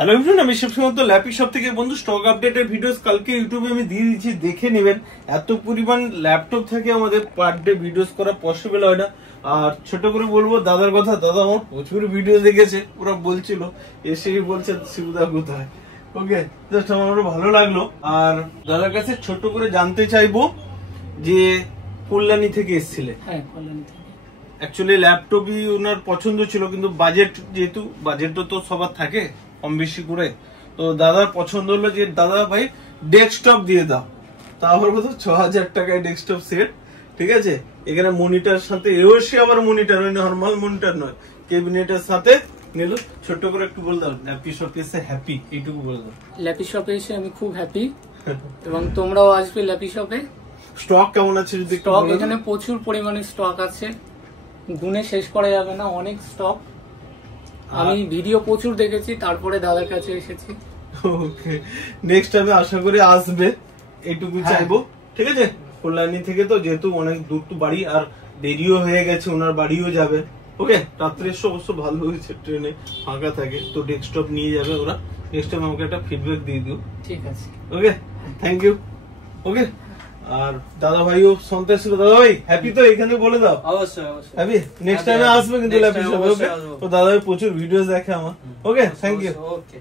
Hello everyone, আমি সবসময় lappy shop থেকে বন্ধু স্টক আপডেটের ভিডিওস কালকে ইউটিউবে আমি দিয়ে দিচ্ছি, দেখে নেবেন। এত পরিমাণ ল্যাপটপ থেকে আমাদের পার ডে ভিডিওস করা পসিবল হয় না। আর ছোট করে বলবো দাদার কথা, দাদা আমার প্রচুর ভিডিও দেখেছে, পুরো বলছিল, এসেই বলছে শিবুদা কোথায়। ওকে, জাস্ট আমার ভালো লাগলো। আর দাদার কাছে ছোট করে জানতে চাইবো যে কল্যাণী থেকে এসেছিলে। হ্যাঁ, কল্যাণী থেকে। অ্যাকচুয়ালি ল্যাপটপই ওনার পছন্দ ছিল, কিন্তু বাজেট, যেহেতু বাজেটটা তো সবার থাকে কম বেশি করে, তো দাদার পছন্দ হলো যে দাদা ভাই ডেস্কটপ দিয়ে দাও। তা আমার কথা ৬,০০০ টাকায় ডেস্কটপ সেট, ঠিক আছে। এখানে মনিটর সাথে এওসি, আবার মনিটর, ওই নর্মাল মনিটর নয়, ক্যাবিনেটের সাথে নিল। ছোট্ট করে একটু বল দাও, ল্যাপি শপে এসে হ্যাপি, এইটুকু বলে দাও। ল্যাপি শপে এসে আমি খুব হ্যাপি, এবং তোমরাও আসবে ল্যাপি শপে। স্টক কেমন আছে যদি একটু স্টক বলো। এখানে প্রচুর পরিমাণে স্টক আছে, গুণে শেষ করা যাবে না, অনেক স্টক। আমি ভিডিও প্রচুর দেখেছি, তারপরে দাদার কাছে এসেছি। ওকে, নেক্সট টাইমে আশা করি আসবে, এইটুকু চাইবো, ঠিক আছে। কল্যাণী থেকে তো যেহেতু অনেক দূর তো বাড়ি, আর দেরিও হয়ে গেছে, ওনার বাড়িও যাবে। ওকে, রাত্রে এসে অবশ্য ভালো হয়েছে, ট্রেনে ফাঁকা থাকে, তো ডেস্কটপ নিয়ে যাবে ওরা। নেক্সট টাইম আমাকে একটা ফিডব্যাক দিয়ে দিও, ঠিক আছে। ওকে, থ্যাংক ইউ। ওকে, আর দাদা ভাইও শুনতে ছিল, দাদা ভাই হ্যাপি তো এখানে বলে দাও। অবশ্যই অবশ্যই হ্যাপি, নেক্সট টাইমে আসবে কিন্তু ল্যাপি শপে। ওকে, তো দাদা ভাই প্রচুর ভিডিওস দেখে আমার। ওকে, থ্যাংক ইউ। ওকে।